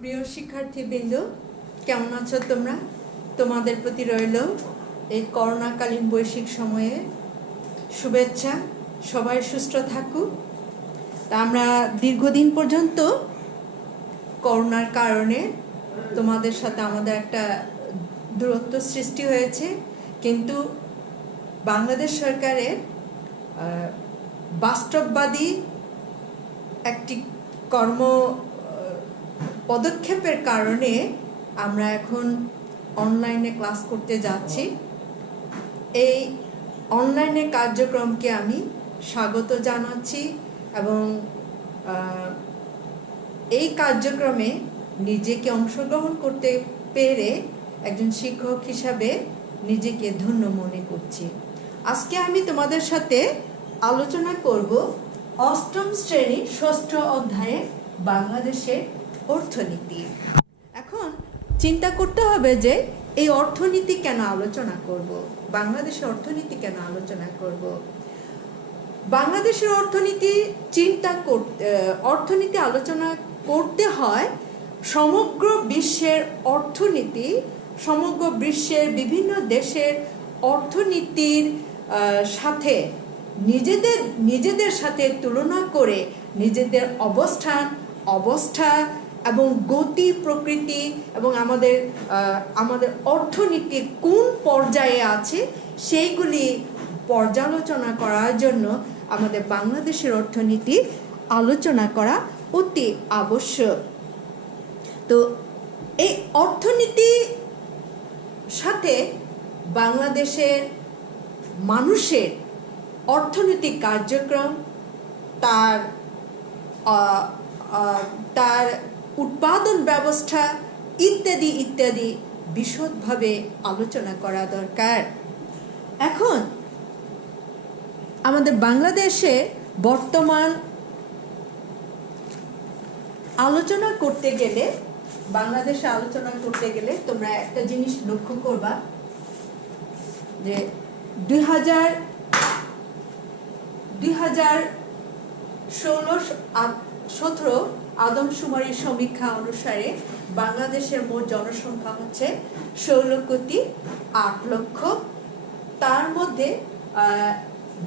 প্রিয় শিক্ষার্থীবৃন্দ, কেমন আছো তোমরা? তোমাদের প্রতি রইল এই করোনাকালীন বৈশ্বিক সময়ে শুভেচ্ছা। সবাই সুস্থ থাকুক। তা আমরা দীর্ঘদিন পর্যন্ত করোনার কারণে তোমাদের সাথে আমাদের একটা দূরত্ব সৃষ্টি হয়েছে, কিন্তু বাংলাদেশ সরকারের বাস্তববাদী একটি কর্ম পদক্ষেপের কারণে আমরা এখন অনলাইনে ক্লাস করতে যাচ্ছি। এই অনলাইনে কার্যক্রমকে আমি স্বাগত জানাচ্ছি এবং এই কার্যক্রমে নিজেকে অংশগ্রহণ করতে পেরে একজন শিক্ষক হিসাবে নিজেকে ধন্য মনে করছি। আজকে আমি তোমাদের সাথে আলোচনা করব অষ্টম শ্রেণী ষষ্ঠ অধ্যায়ে বাংলাদেশের অর্থনীতি। এখন চিন্তা করতে হবে যে এই অর্থনীতি কেন আলোচনা করব, বাংলাদেশের অর্থনীতি কেন আলোচনা করব। বাংলাদেশের অর্থনীতি আলোচনা করতে হয় সমগ্র বিশ্বের অর্থনীতি, সমগ্র বিশ্বের বিভিন্ন দেশের অর্থনীতির সাথে নিজেদের সাথে তুলনা করে নিজেদের অবস্থা এবং গতি প্রকৃতি এবং আমাদের অর্থনীতির কোন পর্যায়ে আছে সেইগুলি পর্যালোচনা করার জন্য আমাদের বাংলাদেশের অর্থনীতি আলোচনা করা অতি আবশ্যক। তো এই অর্থনীতির সাথে বাংলাদেশের মানুষের অর্থনৈতিক কার্যক্রম, তার উৎপাদন ব্যবস্থা ইত্যাদি ইত্যাদি বিশদভাবে আলোচনা করা দরকার। এখন আমাদের বাংলাদেশে বর্তমান আলোচনা করতে গেলে তোমরা একটা জিনিস লক্ষ্য করবা যে 2016-17 আদমশুমারির সমীক্ষা অনুসারে বাংলাদেশের মোট জনসংখ্যা হচ্ছে 16,08,00,000। তার মধ্যে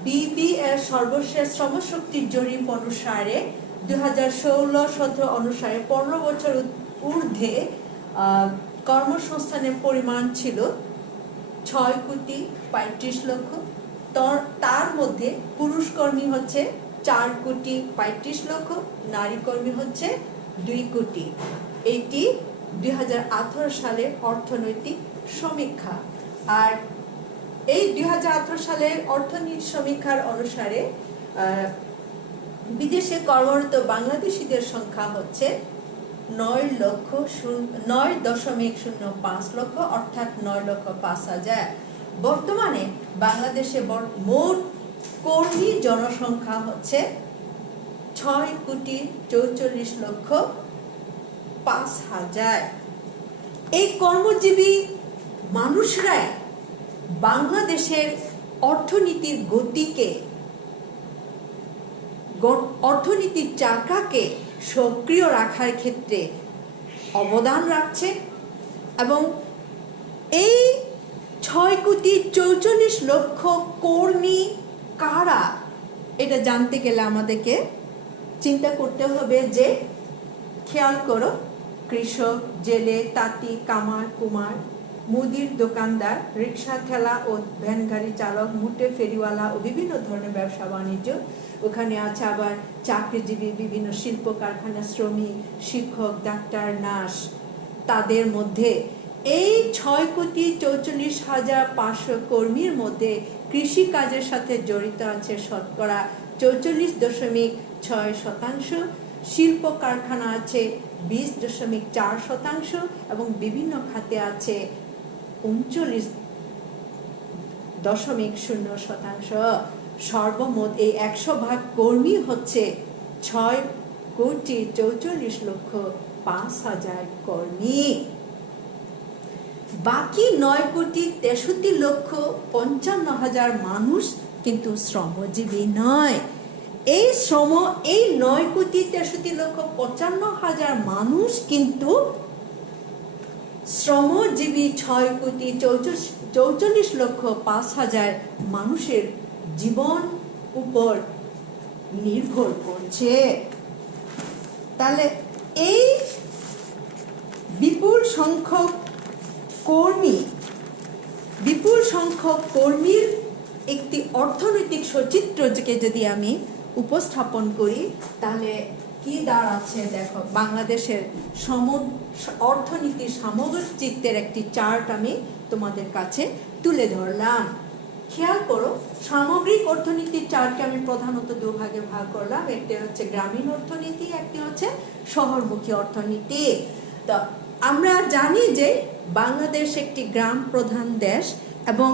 বিবিএর সর্বশেষ শ্রমশক্তির জরিপ অনুসারে 2016-17 অনুসারে 15 বছর ঊর্ধ্বে কর্মসংস্থানের পরিমাণ ছিল 6,35,00,000। তার মধ্যে পুরুষ কর্মী হচ্ছে 4,35,00,000, নারী কর্মী হচ্ছে 2 কোটি। এটি 2018 সালের অর্থনৈতিক সমীক্ষা। আর এই 2018 সালের অর্থনৈতিক সমীক্ষার অনুসারে বিদেশে কর্মরত বাংলাদেশিদের সংখ্যা হচ্ছে 9.05 লক্ষ, অর্থাৎ 9,05,000। বর্তমানে বাংলাদেশে মোট কর্মী জনসংখ্যা হচ্ছে 6,44,05,000। এই কর্মজীবী মানুষরাই বাংলাদেশের অর্থনীতির চাকাকে সক্রিয় রাখার ক্ষেত্রে অবদান রাখছে এবং এই 6,44,00,000 কর্মী কারা, এটা জানতে গেলে আমাদেরকে চিন্তা করতে হবে যে, খেয়াল করো, কৃষক, জেলে, তাঁতি, কামার, কুমার, মুদির দোকানদার, রিক্সা ঠেলা ও ভ্যান গাড়ি চালক, মুটে ফেরিওয়ালা ও বিভিন্ন ধরনের ব্যবসা বাণিজ্য। ওখানে আছে আবার চাকরিজীবী, বিভিন্ন শিল্প কারখানা শ্রমিক, শিক্ষক, ডাক্তার, নার্স। তাদের মধ্যে এই 6,44,500 কর্মীর মধ্যে কৃষি কাজের সাথে জড়িত আছে শতকরা 44.6%, শিল্প কারখানা আছে 20.4% এবং বিভিন্ন খাতে আছে 39.0%। সর্বমোট এই 100% কর্মী হচ্ছে 6,44,05,000 কর্মী। বাকি 9,63,55,000 মানুষ কিন্তু শ্রমজীবী নয়। এই শ্রম, এই 9,63,55,000 মানুষ কিন্তু শ্রমজীবী 6,44,05,000 মানুষের জীবন উপর নির্ভর করছে। তাহলে এই বিপুল সংখ্যক কর্মীর একটি অর্থনৈতিক সচিত্রকে যদি আমি উপস্থাপন করি, তাহলে কি দাঁড়াচ্ছে দেখো। বাংলাদেশের অর্থনীতির সামগ্রিক চিত্রের একটি চার্ট আমি তোমাদের কাছে তুলে ধরলাম। খেয়াল করো, সামগ্রিক অর্থনীতির চার্টকে আমি প্রধানত দুভাগে ভাগ করলাম। একটি হচ্ছে গ্রামীণ অর্থনীতি, একটি হচ্ছে শহরমুখী অর্থনীতি। তো আমরা জানি যে বাংলাদেশ একটি গ্রাম প্রধান দেশ এবং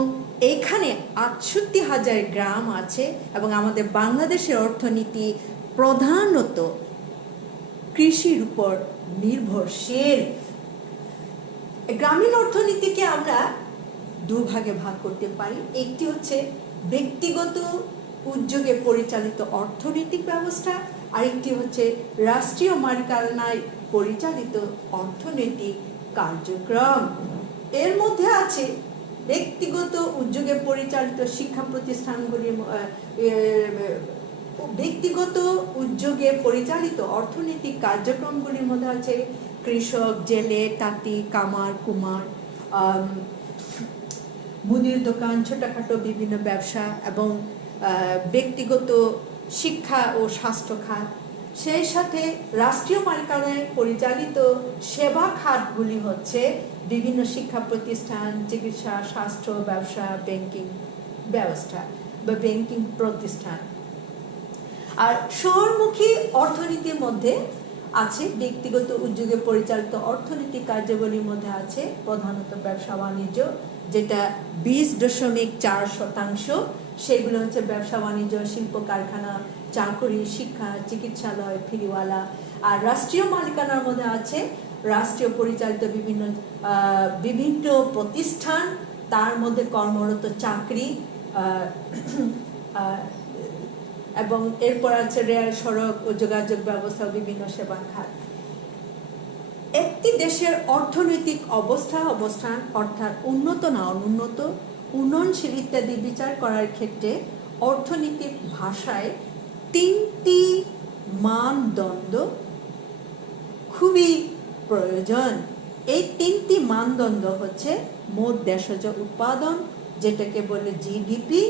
এখানে 68,000 গ্রাম আছে এবং আমাদের বাংলাদেশের অর্থনীতি প্রধানত কৃষির উপর নির্ভরশীল। গ্রামীণ অর্থনীতিকে আমরা দুভাগে ভাগ করতে পারি। একটি হচ্ছে ব্যক্তিগত উদ্যোগে পরিচালিত অর্থনৈতিক ব্যবস্থা, আরেকটি হচ্ছে রাষ্ট্রীয় মালিকানায় পরিচালিত অর্থনৈতিক কার্যক্রম। এর মধ্যে আছে ব্যক্তিগত উদ্যোগে পরিচালিত শিক্ষা প্রতিষ্ঠানগুলির, ব্যক্তিগত উদ্যোগে পরিচালিত অর্থনৈতিক কার্যক্রমগুলির মধ্যে আছে কৃষক, জেলে, তাঁতি, কামার, কুমার, মুদির দোকান, ছোটখাটো বিভিন্ন ব্যবসা এবং ব্যক্তিগত শিক্ষা ও স্বাস্থ্য খাত। সেই সাথে রাষ্ট্রীয় মালিকানায় পরিচালিত সেবা খাতগুলি হচ্ছে বিভিন্ন শিক্ষা প্রতিষ্ঠান, চিকিৎসা, স্বাস্থ্য, ব্যবসা, ব্যাংকিং ব্যবস্থা বা ব্যাংকিং প্রতিষ্ঠান। আর শহরমুখী অর্থনীতির মধ্যে আছে ব্যক্তিগত উদ্যোগে পরিচালিত অর্থনৈতিক কার্যাবলীর মধ্যে আছে প্রধানত ব্যবসা বাণিজ্য, যেটা 20.4%। সেগুলো হচ্ছে ব্যবসা বাণিজ্য, শিল্প কারখানা, চাকরি, শিক্ষা, চিকিৎসালয়, ফেরিওয়ালা। আর রাষ্ট্রীয় মালিকানার মধ্যে আছে রাষ্ট্রীয় পরিচালিত বিভিন্ন প্রতিষ্ঠান, তার মধ্যে কর্মরত চাকরি এবং এরপর আছে রেল, সড়ক ও যোগাযোগ ব্যবস্থা, বিভিন্ন সেবা খাত। একটি দেশের অর্থনৈতিক অবস্থান অর্থাৎ উন্নত না অনুন্নত, উন্নয়নশীল ইত্যাদি বিচার করার ক্ষেত্রে অর্থনীতির ভাষায় 3টি মানদণ্ড খুবই প্রয়োজন। এই 3টি মানদণ্ড হচ্ছে মোট দেশজ উৎপাদন, যেটাকে বলে জিডিপি,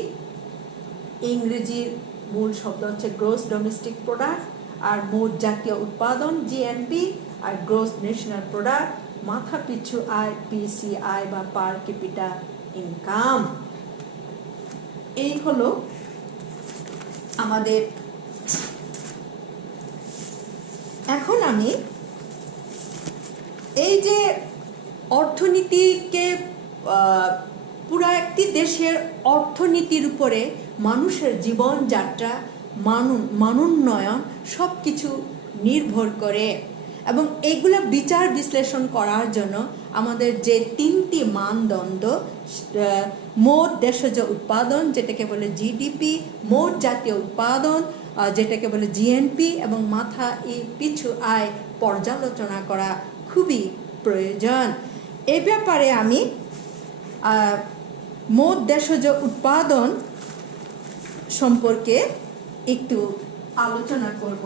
ইংরেজির মূল শব্দ হচ্ছে গ্রোস ডোমেস্টিক প্রোডাক্ট, আর মোট জাতীয় উৎপাদন জিএনপি, আর গ্রোস ন্যাশনাল প্রোডাক্ট, মাথা পিছু আয় পিসিআই বা পার ক্যাপিটা ইনকাম। এই হলো আমাদের। এখন আমি এই যে অর্থনীতিকে পুরা একটি দেশের অর্থনীতির উপরে মানুষের জীবনযাত্রা, মানোন্নয়ন সব কিছু নির্ভর করে এবং এগুলো বিচার বিশ্লেষণ করার জন্য আমাদের যে 3টি মানদণ্ড, মোট দেশজ উৎপাদন যেটাকে বলে জিডিপি, মোট জাতীয় উৎপাদন যেটাকে বলে জিএনপি এবং মাথা পিছু আয় পর্যালোচনা করা খুবই প্রয়োজন। এ ব্যাপারে আমি মোট দেশজ উৎপাদন সম্পর্কে একটু আলোচনা করব।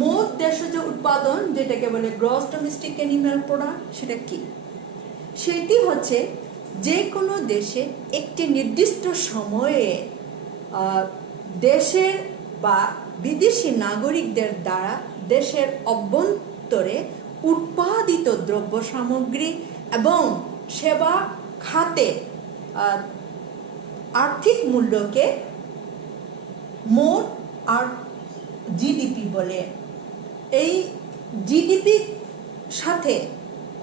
মোট দেশজ উৎপাদন যেটাকে বলে গ্রস ডোমেস্টিক অ্যানিম্যাল প্রোডাক্ট, সেটা কি? সেটি হচ্ছে যে কোনো দেশে একটি নির্দিষ্ট সময়ে দেশের বা বিদেশি নাগরিকদের দ্বারা দেশের অভ্যন্তরে উৎপাদিত দ্রব্য সামগ্রী এবং সেবা খাতে আর্থিক মূল্যকে মোট আর জিডিপি বলে। এই জিডিপির সাথে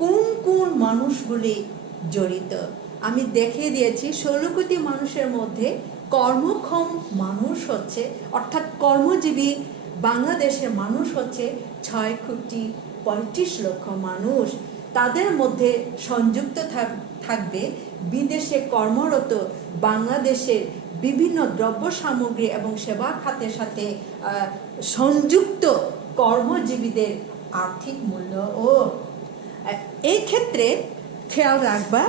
কোন কোন মানুষগুলি জড়িত আমি দেখিয়ে দিয়েছি। 16 কোটি মানুষের মধ্যে কর্মক্ষম মানুষ হচ্ছে, অর্থাৎ কর্মজীবী বাংলাদেশের মানুষ হচ্ছে 6,35,00,000 মানুষ। তাদের মধ্যে সংযুক্ত থাকবে বিদেশে কর্মরত বাংলাদেশের বিভিন্ন দ্রব্য সামগ্রী এবং সেবা খাতের সাথে সংযুক্ত কর্মজীবীদের আর্থিক মূল্য। ও এই ক্ষেত্রে খেয়াল রাখবা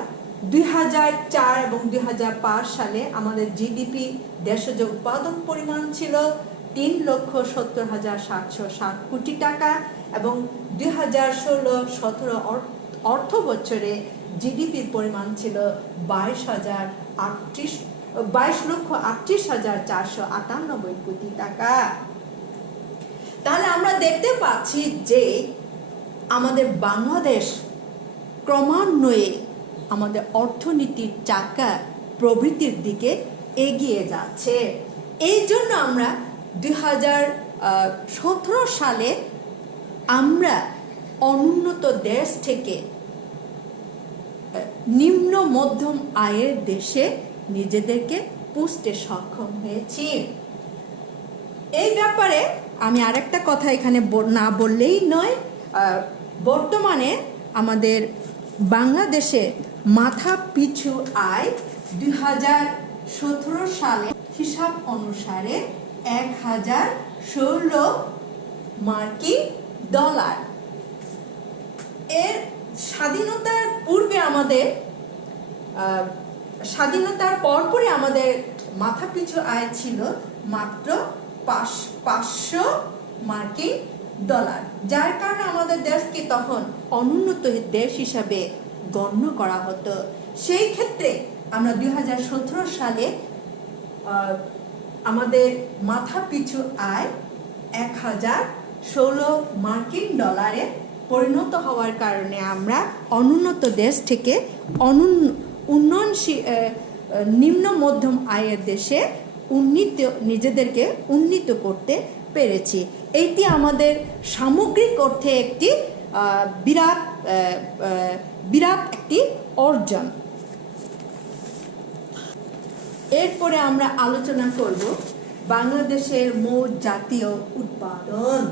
2004 এবং 2005 সালে আমাদের জিডিপি দেশজ উৎপাদন পরিমাণ ছিল 3,70,760 কোটি টাকা এবং 2016-17 অর্থ বছরে জিডিপির পরিমাণ ছিল 22,38,498 কোটি টাকা। তাহলে আমরা দেখতে পাচ্ছি যে আমাদের বাংলাদেশ ক্রমান্বয়ে আমাদের অর্থনীতির চাকা প্রবৃদ্ধির দিকে এগিয়ে যাচ্ছে। এই জন্য আমরা 2017 সালে আমরা অনুন্নত দেশ থেকে নিম্ন মধ্যম আয়ের দেশে নিজেদেরকে পুষতে সক্ষম হয়েছি। এই ব্যাপারে আমি আরেকটা কথা এখানে না বললেই নয়, বর্তমানে আমাদের বাংলাদেশে মাথা পিছু আয় 2017 সালে হিসাব অনুসারে 1016 মার্কিন ডলার। এর স্বাধীনতার পূর্বে আমাদের স্বাধীনতার পরপরই আমাদের মাথা পিছু আয় ছিল মাত্র 500 মার্কিন ডলার, যার কারণে আমাদের দেশকে তখন অনুন্নত দেশ হিসাবে গণ্য করা হতো। সেই ক্ষেত্রে আমরা 2017 সালে আমাদের মাথা পিছু আয় 1016 মার্কিন ডলারে পরিণত হওয়ার কারণে আমরা অনুন্নত দেশ থেকে উন্নয়নশীল নিম্ন মধ্যম আয়ের দেশে নিজেদেরকে উন্নীত করতে পেরেছি। এইটি আমাদের সামগ্রিক অর্থে একটি বিরাট একটি অর্জন। এরপরে আমরা আলোচনা করব বাংলাদেশের মোট জাতীয় উৎপাদন।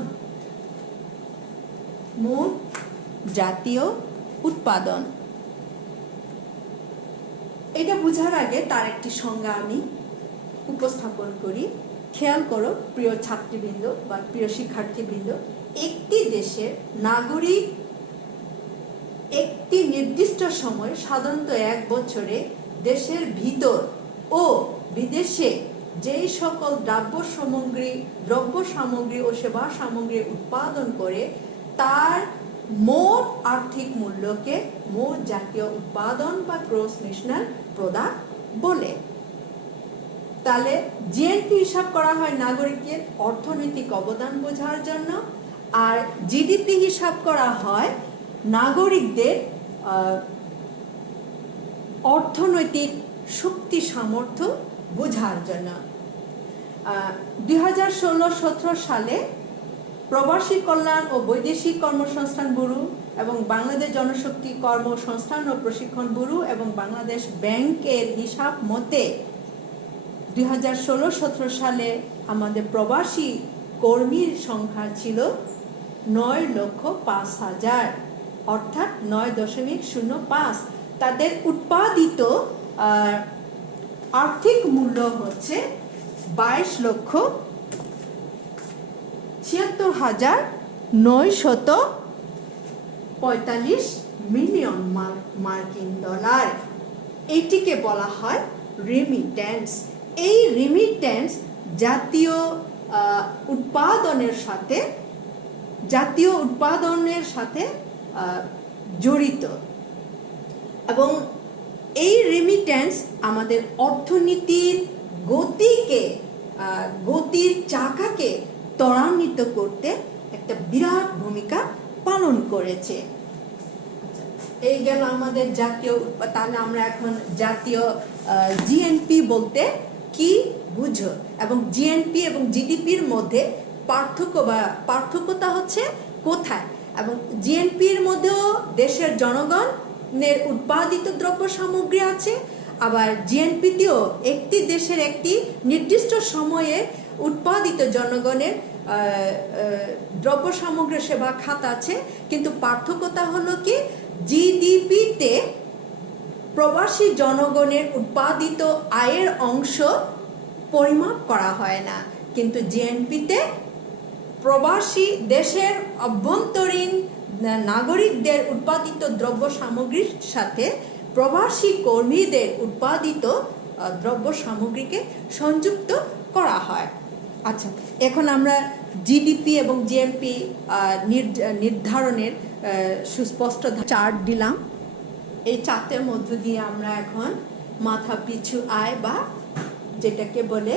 মোট জাতীয় উৎপাদন এটা বোঝার আগে তার একটি সংজ্ঞা আমি উপস্থাপন করি। খেয়াল করো প্রিয় ছাত্রীবৃন্দ বা প্রিয় শিক্ষার্থীবৃন্দ, একটি দেশের নাগরিক একটি নির্দিষ্ট সময়, সাধারণত 1 বছরে, দেশের ভিতর ও বিদেশে যেই সকল দ্রব্য সামগ্রী ও সেবা সামগ্রী উৎপাদন করে তার মোট আর্থিক মূল্যকে মোট জাতীয় উৎপাদন বা গ্রস ন্যাশনাল প্রোডাক্ট বলে। তাহলে জিএনপি হিসাব করা হয় নাগরিকের অর্থনৈতিক অবদান বোঝার জন্য, আর জিডিপি হিসাব করা হয় নাগরিকদের অর্থনৈতিক শক্তি সামর্থ্য বোঝার জন্য। 2016-17 সালে প্রবাসী কল্যাণ ও বৈদেশিক কর্মসংস্থান ব্যুরো এবং বাংলাদেশ জনশক্তি কর্মসংস্থান ও প্রশিক্ষণ ব্যুরো এবং বাংলাদেশ ব্যাংকের হিসাব মতে 2016-17 সালে আমাদের প্রবাসী কর্মীর সংখ্যা ছিল 9,05,000, অর্থাৎ 9.05। তাদের উৎপাদিত আর্থিক মূল্য হচ্ছে 22,76,945 মিলিয়ন মার্কিন ডলার। এইটিকে বলা হয় রেমিটেন্স। এই রেমিটেন্স জাতীয় উৎপাদনের সাথে জড়িত এবং এই রেমিটেন্স আমাদের অর্থনীতির গতির চাকাকে ত্বরান্বিত করতে একটা বিরাট ভূমিকা পালন করেছে। এই গেল আমাদের জাতীয়। তাহলে আমরা এখন জাতীয় জিএনপি বলতে কি বুঝো এবং জিএনপি এবং জিডিপির মধ্যে পার্থক্যতা হচ্ছে কোথায়, এবং জিএনপির মধ্যেও দেশের জনগণের উৎপাদিত দ্রব্য সামগ্রী আছে, আবার জিএনপিতেও একটি দেশের একটি নির্দিষ্ট সময়ে উৎপাদিত জনগণের দ্রব্য সামগ্রী সেবা খাত আছে। কিন্তু পার্থক্যতা হলো কি, জিডিপিতে প্রবাসী জনগণের উৎপাদিত আয়ের অংশ পরিমাপ করা হয় না, কিন্তু জিএনপিতে প্রবাসী দেশের অভ্যন্তরীণ নাগরিকদের উৎপাদিত দ্রব্য সামগ্রীর সাথে প্রবাসী কর্মীদের উৎপাদিত দ্রব্য সামগ্রীকে সংযুক্ত করা হয়। আচ্ছা, এখন আমরা জিডিপি এবং জিএনপি নির্ধারণের সুস্পষ্ট চার্ট দিলাম। এই চার্টের মধ্য দিয়ে আমরা এখন মাথা পিছু আয় বা যেটাকে বলে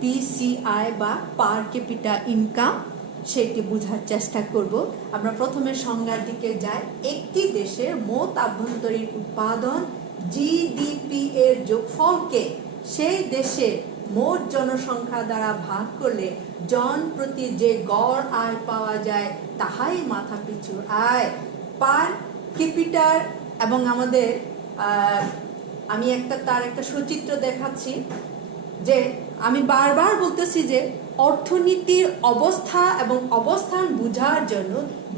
পিসিআই বা পার ক্যাপিটা ইনকাম সেটি বোঝার চেষ্টা করব। আমরা প্রথমে সংজ্ঞার দিকে যাই। একটি দেশের মোট আভ্যন্তরীণ উৎপাদন জিডিপি এর যোগফলকে সেই দেশের মোট জনসংখ্যা দ্বারা ভাগ করলে জন প্রতি যে গড় আয় পাওয়া যায় তাহাই মাথা পিছু আয়। পার ক্যাপিটার এবং আমাদের আমি তার একটা সচিত্র দেখাচ্ছি, যে আমি বারবার বলতেছি যে অর্থনীতির অবস্থা এবং অবস্থান বোঝার জন্য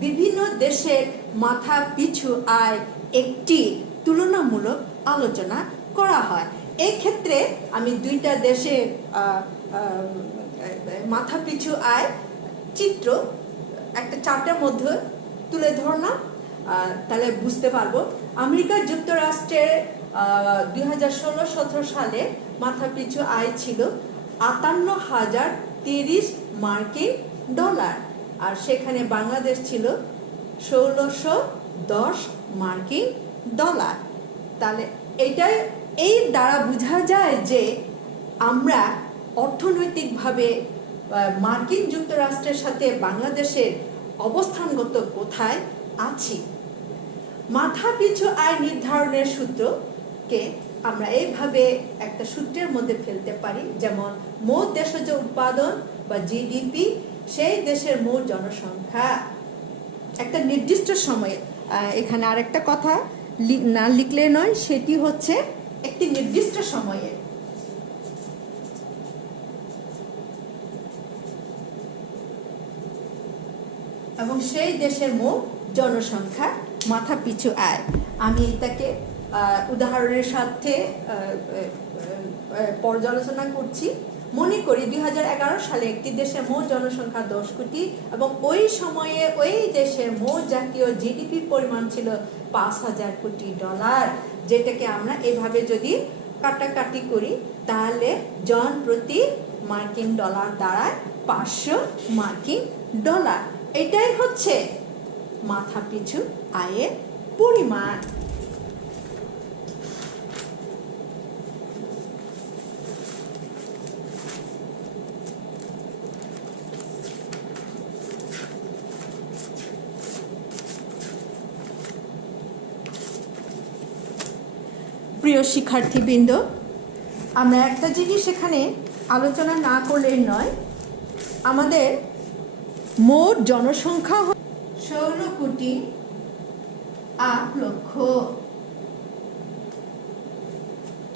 বিভিন্ন দেশের মাথা পিছু আয় একটি তুলনামূলক আলোচনা করা হয়। এই ক্ষেত্রে আমি দুইটা দেশের মাথা পিছু আয় চিত্র একটা চার্টের মধ্যে তুলে ধরলাম, তাহলে বুঝতে পারবো। আমেরিকা যুক্তরাষ্ট্রের 2016-17 সালে মাথা পিছু আয় ছিল 58,030 মার্কিন ডলার, আর সেখানে বাংলাদেশ ছিল 1610 মার্কিন ডলার। তাহলে এই দ্বারা বোঝা যায় যে আমরা অর্থনৈতিকভাবে মার্কিন যুক্তরাষ্ট্রের সাথে বাংলাদেশের অবস্থানগত কোথায় আছি। মাথা পিছু আয় নির্ধারণের সূত্রকে আমরা এইভাবে একটা সূত্রের মধ্যে ফেলতে পারি, যেমন মোট দেশজ উৎপাদন বা জিডিপি সেই দেশের মোট জনসংখ্যা একটা নির্দিষ্ট সময়ে, এখানে আরেকটা কথা না লিখলে নয়, সেটি হচ্ছে একটি নির্দিষ্ট সময়ে এবং সেই দেশের মোট জনসংখ্যা মাথা পিছু আয়। আমি এটাকে উদাহরণের সাথে পর্যালোচনা করছি। মনে করি 2011 সালে একটি দেশের মোট জনসংখ্যা 10 কোটি এবং ওই সময়ে ওই দেশের মোট জাতীয় জিডিপি পরিমাণ ছিল 5,000 কোটি ডলার, যেটাকে আমরা এভাবে যদি কাটাকাটি করি তাহলে জন প্রতি মার্কিন ডলার দাঁড়ায় 500 মার্কিন ডলার। এটাই হচ্ছে মাথা পিছু আয়ের পরিমাণ। প্রিয় শিক্ষার্থীবৃন্দ, আমরা একটা জিনিস এখানে আলোচনা না করলেই নয়, আমাদের মোট জনসংখ্যা 16,08,00,000।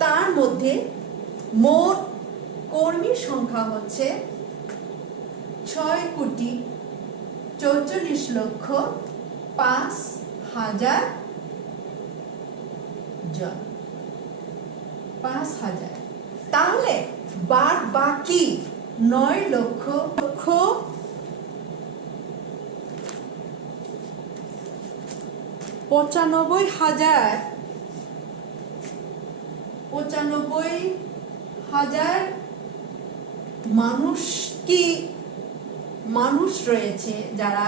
তার মধ্যে মোট কর্মী সংখ্যা হচ্ছে 6,44,05,000 জন। 5,000। তাহলে বাদ বাকি 9,95,000 মানুষ রয়েছে যারা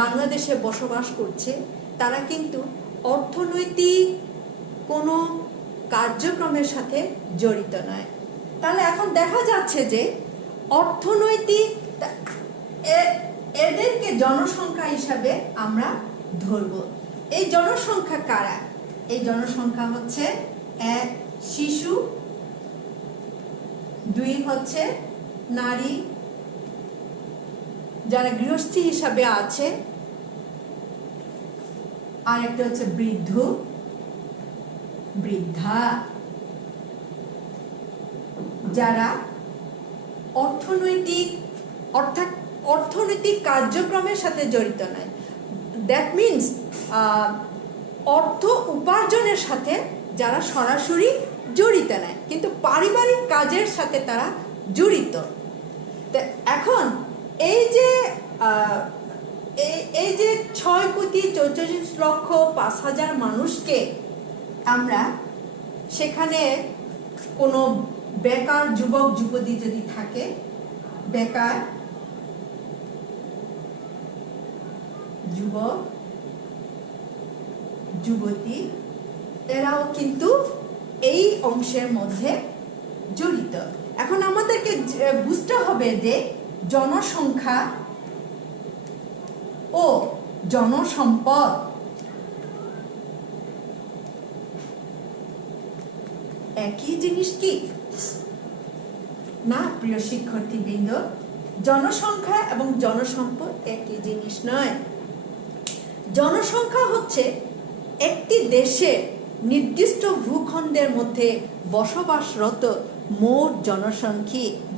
বাংলাদেশে বসবাস করছে, তারা কিন্তু অর্থনৈতিক কোনো কার্যক্রমের সাথে জড়িত নয়। তাহলে এখন দেখা যাচ্ছে যে অর্থনৈতিক এদেরকে জনসংখ্যা হিসাবে আমরা ধরব। এই জনসংখ্যা কারা? এই জনসংখ্যা হচ্ছে 1 শিশু, 2 হচ্ছে নারী যারা গৃহস্থী হিসাবে আছে, আর একটা হচ্ছে বৃদ্ধ বৃদ্ধা যারা অর্থনৈতিক কার্যক্রমের সাথে জড়িত নয়। দ্যাট মিনস অর্থ উপার্জনের সাথে যারা সরাসরি জড়িত নয়, কিন্তু পারিবারিক কাজের সাথে তারা জড়িত। তো এখন এই যে 6,44,05,000 মানুষকে আমরা, সেখানে কোনো বেকার যুবক যুবতী যদি থাকে, বেকার যুবক যুবতী, এরাও কিন্তু এই অংশের মধ্যে জড়িত। এখন আমাদেরকে বুঝতে হবে যে জনসংখ্যা ও জনসম্পদ একই জিনিস কি না? প্রিয় শিক্ষার্থীবৃন্দ, জনসংখ্যা এবং জনসম্পদ একই জিনিস নয়। জনসংখ্যা হচ্ছে একটি দেশের নির্দিষ্ট ভূখণ্ডের মধ্যে বসবাসরত মোট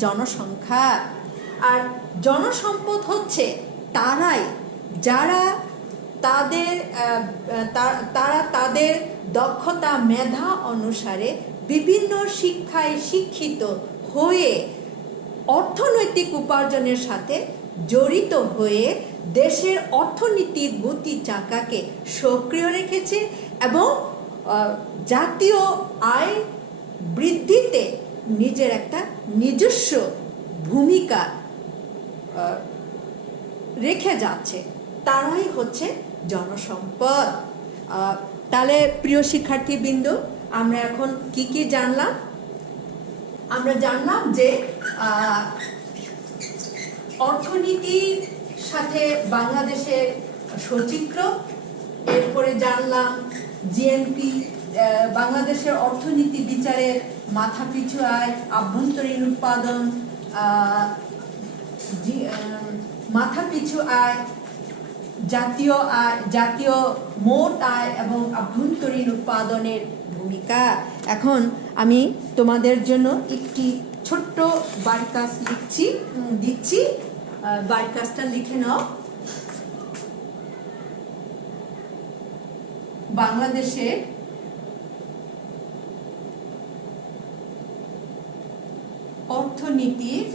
জনসংখ্যা। আর জনসম্পদ হচ্ছে তারাই যারা তাদের দক্ষতা মেধা অনুসারে বিভিন্ন শিক্ষায় শিক্ষিত হয়ে অর্থনৈতিক উপার্জনের সাথে জড়িত হয়ে দেশের অর্থনীতির গতি চাকাকে সক্রিয় রেখেছে এবং জাতীয় আয় বৃদ্ধিতে নিজের একটা নিজস্ব ভূমিকা রেখে যাচ্ছে। তারাই হচ্ছে জনসম্পদ। তাহলে প্রিয় শিক্ষার্থীবৃন্দ, আমরা এখন কি কি জানলাম? আমরা জানলাম যে অর্থনীতির সাথে বাংলাদেশের সচিত্র, এরপরে জানলাম জিএনপি, বাংলাদেশের অর্থনীতি বিচারের মাথাপিছু আয়, আভ্যন্তরীণ উৎপাদন, মাথাপিছু আয়, জাতীয় মোট আয় এবং আভ্যন্তরীণ উৎপাদনের ভূমিকা। এখন আমি তোমাদের জন্য একটি ছোট্ট বাড়ি কাজ দিচ্ছি। বাড়ি কাজটা লিখে নাও। বাংলাদেশের অর্থনীতির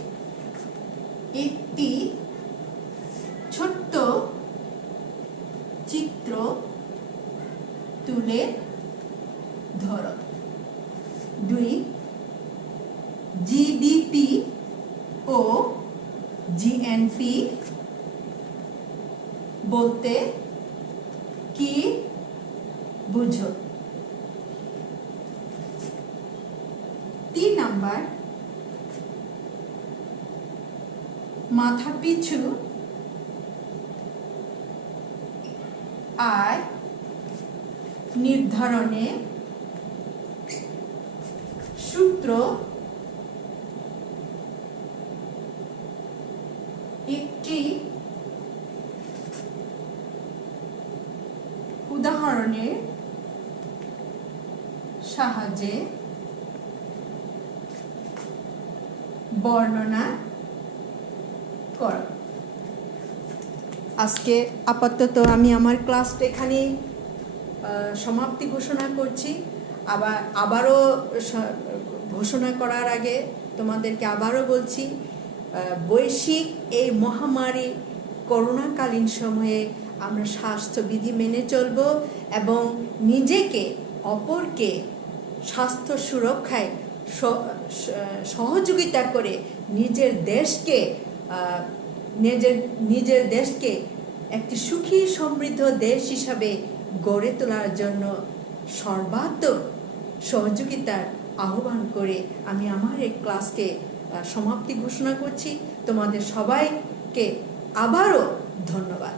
একটি ছোট্ট চিত্র তুলে ধরো। 2, জিডিপি ও জিএনপি বলতে কি বুঝো? 3 নাম্বার, মাথাপিছু আয় নির্ধারণে সূত্র একটি উদাহরণের সাহায্যে বর্ণনা করো। আজকে আপাতত আমি আমার ক্লাসটা এখানে সমাপ্তি ঘোষণা করছি। আবারও ঘোষণা করার আগে তোমাদেরকে আবারও বলছি, বৈশ্বিক এই মহামারী করোনাকালীন সময়ে আমরা স্বাস্থ্যবিধি মেনে চলব এবং নিজেকে অপরকে স্বাস্থ্য সুরক্ষায় সহযোগিতা করে নিজের দেশকে একটি সুখী সমৃদ্ধ দেশ হিসাবে গড়ে তোলার জন্য সর্বাত্মক সহযোগিতার আহ্বান করে আমি আমার এই ক্লাসকে সমাপ্তি ঘোষণা করছি। তোমাদের সবাইকে আবারও ধন্যবাদ।